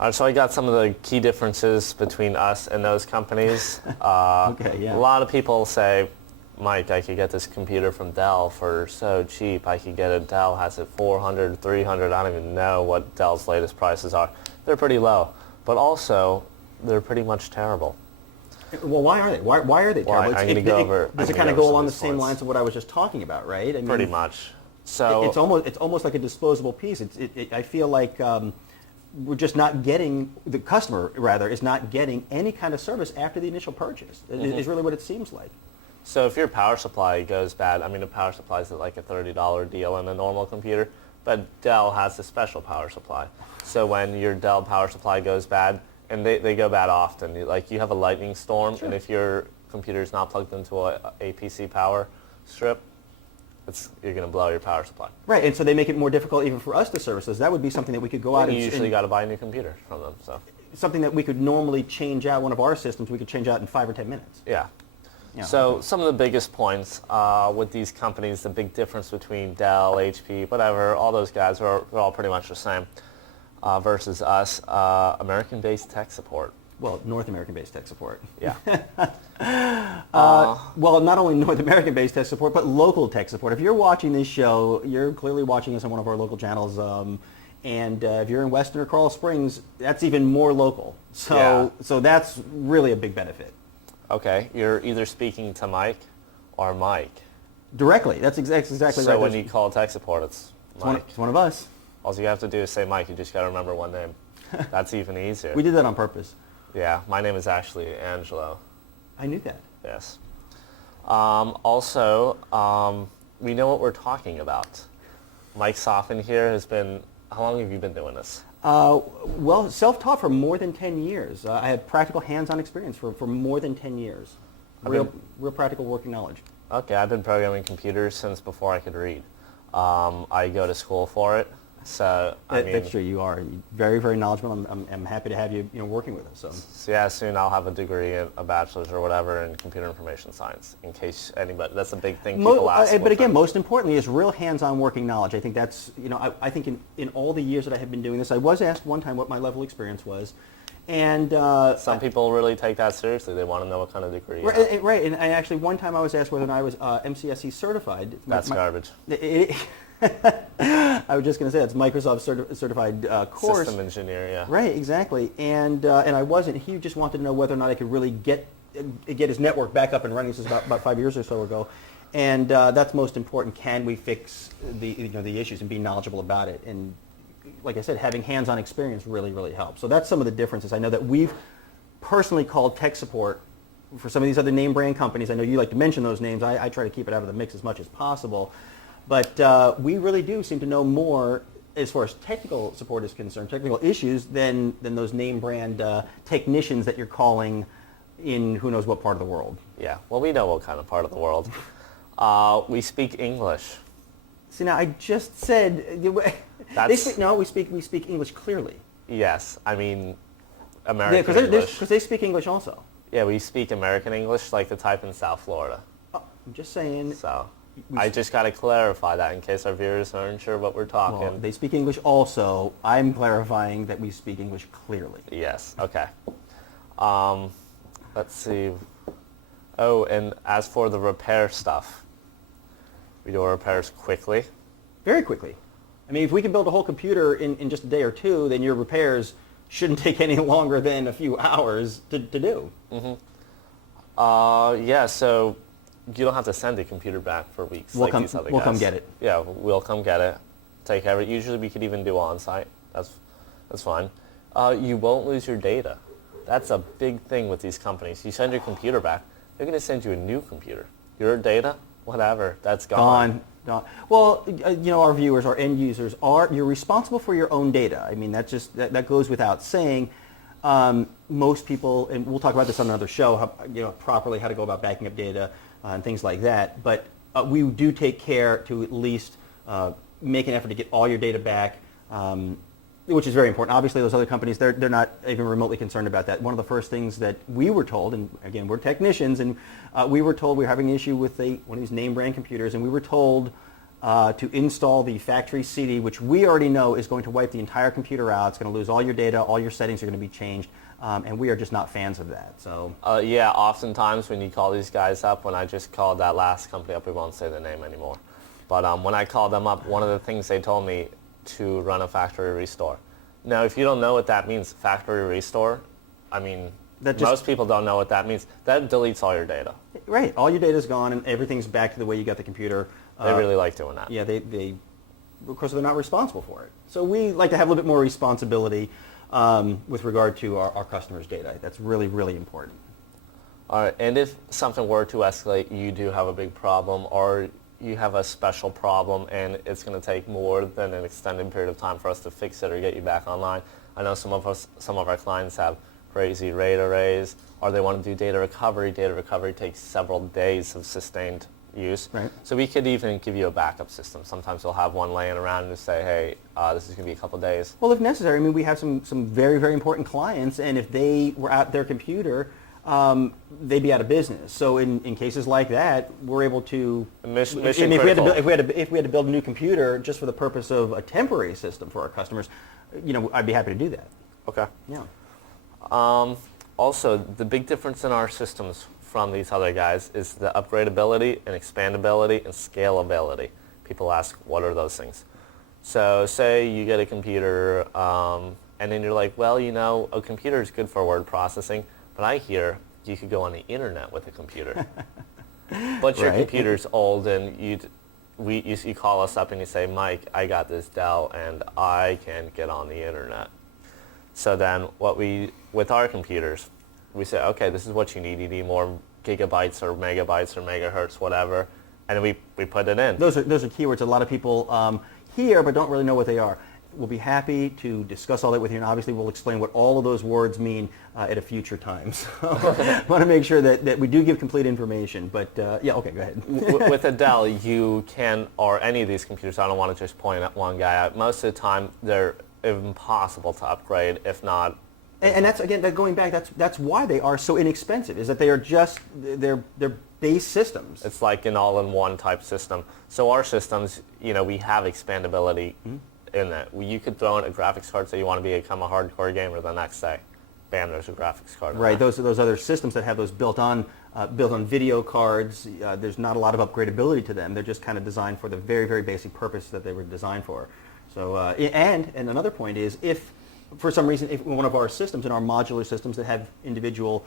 All right, so I got some of the key differences between us and those companies. Okay, yeah. A lot of people say, Mike, I could get this computer from Dell for so cheap. I could get it. Dell has it 400, 300. I don't even know what Dell's latest prices are. They're pretty low, but also they're pretty much terrible. Well, why are they? Why are they terrible? I'm going to go over. Does it kind of go along the same lines of what I was just talking about, right? I mean, pretty much. So it's almost like a disposable piece. I feel like we're just not getting, the customer rather is not getting any kind of service after the initial purchase. Is really what it seems like. So if your power supply goes bad, I mean, the power supply is like a $30 deal in a normal computer, but Dell has a special power supply. So when your Dell power supply goes bad, and they go bad often, like you have a lightning storm, Sure. and if your computer is not plugged into a APC power strip, you're going to blow your power supply. Right, and so they make it more difficult even for us to service those. That would be something that we could go out and you usually got to buy a new computer from them. So something that we could normally change out, one of our systems, we could change out in 5 or 10 minutes. Yeah. Yeah. So some of the biggest points with these companies, the big difference between Dell, HP, whatever, all those guys are all pretty much the same versus us, American-based tech support. Well, North American-based tech support. Yeah. Well, not only North American-based tech support, but local tech support. If you're watching this show, you're clearly watching us on one of our local channels. And if you're in Weston or Coral Springs, that's even more local. So that's really a big benefit. Okay, you're either speaking to Mike or Mike. Directly. That's exactly right. So when you call tech support, it's Mike. It's one of us. All you have to do is say Mike. You just got to remember one name. That's even easier. We did that on purpose. Yeah, my name is actually Angelo. I knew that. Yes. Also, we know what we're talking about. Mike Soffin here has been, how long have you been doing this? Well, self-taught for more than 10 years. I had practical hands-on experience for more than 10 years. Real practical working knowledge. Okay, I've been programming computers since before I could read. I go to school for it. So that's true. You are very, very knowledgeable. I'm happy to have you, working with us. So yeah, soon I'll have a degree, a bachelor's or whatever in computer information science. In case anybody, that's a big thing people ask. But again, most importantly is real hands-on working knowledge. I think that's, I think in all the years that I have been doing this, I was asked one time what my level of experience was, and some people really take that seriously. They want to know what kind of degree. Right. And actually, one time I was asked whether or not I was MCSE certified. That's garbage. I was just going to say that's Microsoft certified course. System engineer, yeah. Right, exactly. And I wasn't. He just wanted to know whether or not I could really get his network back up and running. This is about 5 years or so ago, and that's most important. Can we fix the issues and be knowledgeable about it? And like I said, having hands-on experience really, really helps. So that's some of the differences. I know that we've personally called tech support for some of these other name brand companies. I know you like to mention those names. I try to keep it out of the mix as much as possible. But we really do seem to know more as far as technical support is concerned, technical issues, than those name brand technicians that you're calling in who knows what part of the world. Yeah, well, we know what kind of part of the world. We speak English. See, now I just said we speak English clearly. Yes, I mean American English. Because they speak English also. Yeah, we speak American English like the type in South Florida. Oh, I'm just saying. So I just got to clarify that in case our viewers aren't sure what we're talking. Well, they speak English also. I'm clarifying that we speak English clearly. Yes, okay. Let's see. Oh, and as for the repair stuff, we do our repairs quickly. Very quickly. I mean, if we can build a whole computer in just a day or two, then your repairs shouldn't take any longer than a few hours to do. Mm-hmm. Yeah, so you don't have to send the computer back for weeks like these other guys. We'll come get it. Yeah, we'll come get it. Take care of it. Usually we could even do on-site. That's fine. You won't lose your data. That's a big thing with these companies. You send your computer back, they're going to send you a new computer. Your data, whatever, that's gone. Gone. Well, our viewers, our end users, you're responsible for your own data. I mean, that goes without saying. Most people, and we'll talk about this on another show, properly how to go about backing up data and things like that. But we do take care to at least make an effort to get all your data back, which is very important. Obviously, those other companies, they're not even remotely concerned about that. One of the first things that we were told, and again, we're technicians, and we were told we were having an issue with one of these name brand computers, and we were told to install the factory CD, which we already know is going to wipe the entire computer out. It's going to lose all your data, all your settings are going to be changed, and we are just not fans of that. So yeah, oftentimes when you call these guys up, when I just called that last company up, we won't say the name anymore. But when I called them up, one of the things they told me to run a factory restore. Now, if you don't know what that means, factory restore, I mean, most people don't know what that means. That deletes all your data. Right. All your data is gone and everything's back to the way you got the computer. They really like doing that. Yeah, they of course, they're not responsible for it. So we like to have a little bit more responsibility with regard to our customers' data. That's really, really important. All right. And if something were to escalate, you do have a big problem, or you have a special problem and it's going to take more than an extended period of time for us to fix it or get you back online. I know some of our clients have crazy RAID arrays, or they want to do data recovery. Data recovery takes several days of sustained use. Right. So we could even give you a backup system. Sometimes we'll have one laying around and say, hey, this is going to be a couple days. Well, if necessary, I mean, we have some very, very important clients, and if they were at their computer, they'd be out of business. So in cases like that, we're able to. Mission if critical. we had to build a new computer just for the purpose of a temporary system for our customers, I'd be happy to do that. Okay. Yeah. Also, the big difference in our systems from these other guys is the upgradability and expandability and scalability. People ask, what are those things? So say you get a computer and then you're like, well, a computer is good for word processing, but I hear you could go on the internet with a computer. But your computer's old and you call us up and you say, Mike, I got this Dell and I can't get on the internet. So then with our computers, we say, okay, this is what you need. You need more gigabytes or megabytes or megahertz, whatever, and we put it in. Those are keywords a lot of people hear but don't really know what they are. We'll be happy to discuss all that with you, and obviously we'll explain what all of those words mean at a future time. So I want to make sure that we do give complete information. But yeah, okay, go ahead. With a Dell, you can, or any of these computers, I don't want to just point at one guy out. Most of the time, they're impossible to upgrade, if not. And that's, again, going back, that's why they are so inexpensive, is that they are just, they're base systems. It's like an all-in-one type system. So our systems, we have expandability in that. You could throw in a graphics card, say you want to become a hardcore gamer the next day. Bam, there's a graphics card. Right, those other systems that have those built-on video cards, there's not a lot of upgradability to them. They're just kind of designed for the very, very basic purpose that they were designed for. So, and another point is, if for some reason, if one of our systems, in our modular systems that have individual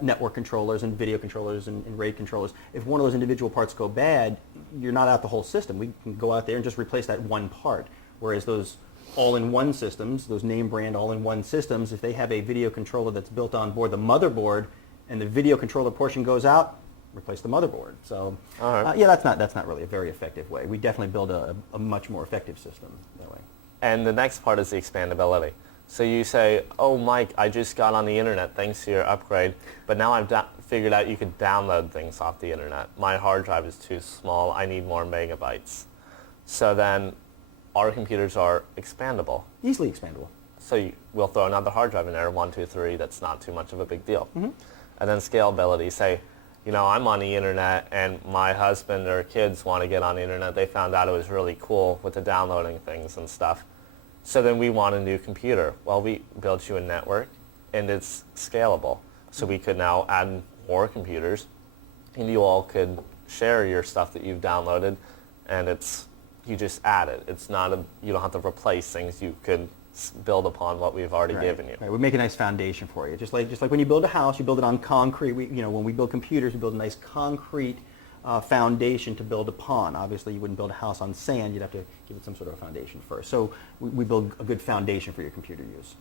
network controllers and video controllers and RAID controllers, if one of those individual parts go bad, you're not out the whole system. We can go out there and just replace that one part. Whereas those all-in-one systems, those name brand all-in-one systems, if they have a video controller that's built on board the motherboard and the video controller portion goes out, replace the motherboard. So yeah, that's not really a very effective way. We definitely build a much more effective system that way. And the next part is the expandability. So you say, oh, Mike, I just got on the internet thanks to your upgrade, but now I've figured out you could download things off the internet. My hard drive is too small. I need more megabytes. So then our computers are expandable. Easily expandable. So we'll throw another hard drive in there, 1, 2, 3. That's not too much of a big deal. And then scalability. Say, I'm on the internet and my husband or kids want to get on the internet. They found out it was really cool with the downloading things and stuff. So then we want a new computer. Well, we built you a network and it's scalable. So we could now add more computers and you all could share your stuff that you've downloaded, and you just add it. It's not you don't have to replace things. You could build upon what we've already given you. Right. We make a nice foundation for you. Just like when you build a house, you build it on concrete. When we build computers, we build a nice concrete foundation to build upon. Obviously, you wouldn't build a house on sand. You'd have to give it some sort of a foundation first. So we build a good foundation for your computer use.